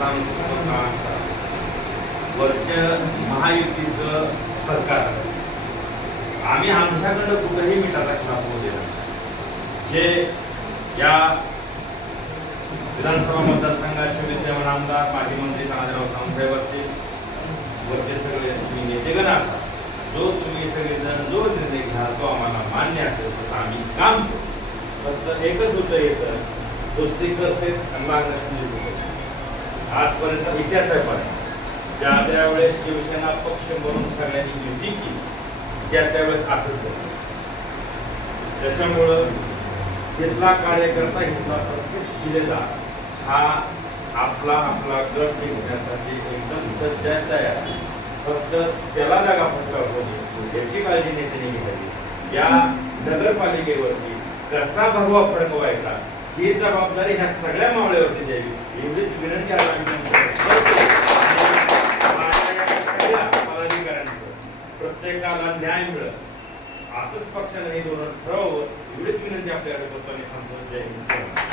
काम काळात वरच्या महायुतीचं सरकार. आम्ही आमच्याकडं कुठंही मिठाचा खिलाफ होऊ जे या विधानसभा मतदारसंघाचे विद्यमान आमदार माजी मंत्री तानाजीराव सावंतसाहेब असतील वरचे सगळे तुम्ही नेतेगण असा जो तुम्ही सगळेजण जो निर्णय घ्याल तो आम्हाला मान्य असेल तसं आम्ही काम करू. फक्त एकच होतं येतं दोस्ती करते आणि आजपर्यंत निर्णय इतिहास आहे पण ज्या त्यावेळेस शिवसेना पक्ष म्हणून सगळ्यांनी युती केली त्या त्यावेळेस असंच झालं. त्याच्यामुळं तिथला कार्यकर्ता घेतला प्रत्येक शिलेदार हा आपला आपला गट जिंकण्यासाठी एकदम सज्ज आहे, तयार फक्त त्याला जागा फटकावली याची काळजी नेत्यांनी घ्यावी. या नगरपालिकेवरती कसा भगवा फडकवायचा ही जबाबदारी ह्या सगळ्या मावळ्यावरती द्यावी. एवढीच विनंती पदाधिकाऱ्यांचं प्रत्येकाला न्याय मिळत असंच पक्षाने हे धोरण ठरवावं एवढीच विनंती आपल्याकडे करतो आणि थांबतो. जय हिंद.